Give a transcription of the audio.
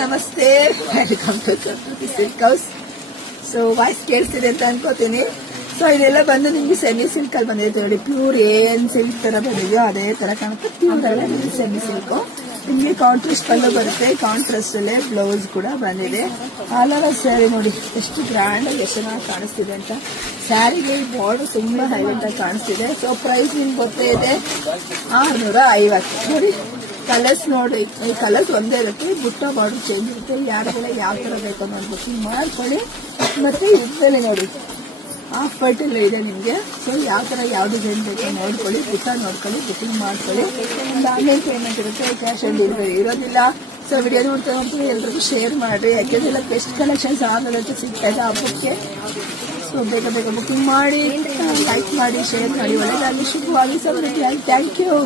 ನಮಸ್ತೆ, welcome to ಪ್ರಕೃತಿ silk house. So voice ಕೇಳಿಸ್ತಿದೆ ಅಂತ ಅನ್ಕೋತೀನಿ. ಸೊ ಇದೆಲ್ಲ ಬಂದು ನಿಮ್ಗೆ ಸೆಮಿ ಸಿಲ್ಕ್ ಅಲ್ಲಿ ಬಂದಿದೆ ನೋಡಿ. ಪ್ಯೂರ್ ಏನ್ ಸಿಲ್ಕ್ ತರ ಬಂದಿದೆಯೋ ಅದೇ ತರ ಕಾಣುತ್ತೆ. ಪ್ಯೂರ್ ಅಲ್ಲ, ಸೆಮಿ ಸಿಲ್ಕ್. ನಿಮ್ಗೆ ಕಾಂಟ್ರಾಸ್ಟ್ ಪಲ್ಲು ಬರುತ್ತೆ, ಕಾಂಟ್ರಾಸ್ಟ್ ಅಲ್ಲೇ ಬ್ಲೌಸ್ ಕೂಡ ಬಂದಿದೆ. ಆಲ್ ಓವರ್ ಸ್ಯಾರಿ ನೋಡಿ ಎಷ್ಟು ಗ್ರ್ಯಾಂಡ್ ಆಗಿ ಎಷ್ಟು ಚೆನ್ನಾಗಿ ಕಾಣಿಸ್ತಿದೆ ಅಂತ. ಸ್ಯಾರಿಗೆ ಬಾರ್ಡರ್ ತುಂಬಾ ಹೈಲೈಟ್ ಆಗಿ ಕಾಣಿಸ್ತಿದೆ. ಸೊ ಪ್ರೈಸ್ ನಿಮ್ಗೆ ಗೊತ್ತೇ ಇದೆ, 650 ನೋಡಿ. ಕಲರ್ಸ್ ನೋಡಿ, ಈ ಕಲರ್ಸ್ ಒಂದೇ ಇರುತ್ತೆ, ಬುಟ್ಟ ಬಾರ್ಡರ್ ಚೇಂಜ್ ಇರುತ್ತೆ. ಯಾರಿಗೆಲ್ಲ ಯಾವ ತರ ಬೇಕು ಅನ್ನೋದು ಬುಕ್ಕಿಂಗ್ ಮಾಡ್ಕೊಳ್ಳಿ. ಮತ್ತೆ ಇದ್ರಲ್ಲಿ ನೋಡಿ ಹಾಫ್ ಪರ್ಟಲ್ಲಿ ಇದೆ ನಿಮಗೆ. ಸೊ ಯಾವ ತರ ಯಾವ ಡಿಸೈನ್ ಬೇಕು ನೋಡ್ಕೊಳ್ಳಿ, ಬುಟ್ಟ ನೋಡ್ಕೊಳ್ಳಿ, ಬುಕ್ಕಿಂಗ್ ಮಾಡ್ಕೊಳ್ಳಿ. ಒಂದು ಆನ್ಲೈನ್ ಪೇಮೆಂಟ್ ಇರುತ್ತೆ, ಕ್ಯಾಶ್ ಆನ್ ಡೆಲಿವರಿ ಇರೋದಿಲ್ಲ. ಸೊ ವಿಡಿಯೋ ನೋಡ್ತಾ ಎಲ್ರಿಗೂ ಶೇರ್ ಮಾಡಿ, ಯಾಕೆಂದ್ರೆ ಬೆಸ್ಟ್ ಕಲೆಕ್ಷನ್ಸ್ ಆಗೋದಕ್ಕೆ ಸಿಗ್ತಾ ಇದೆ ಹಬ್ಬಕ್ಕೆ. ಸೊ ಬೇಗ ಬೇಗ ಬುಕ್ಕಿಂಗ್ ಮಾಡಿ, ಲೈಕ್ ಮಾಡಿ, ಶೇರ್ ಮಾಡಿ. ಒಳ್ಳೆದಾಗಿ ಶುಭವಾಗಿ ಸಮೃದ್ಧಿಯಾಗಿ. Thank you.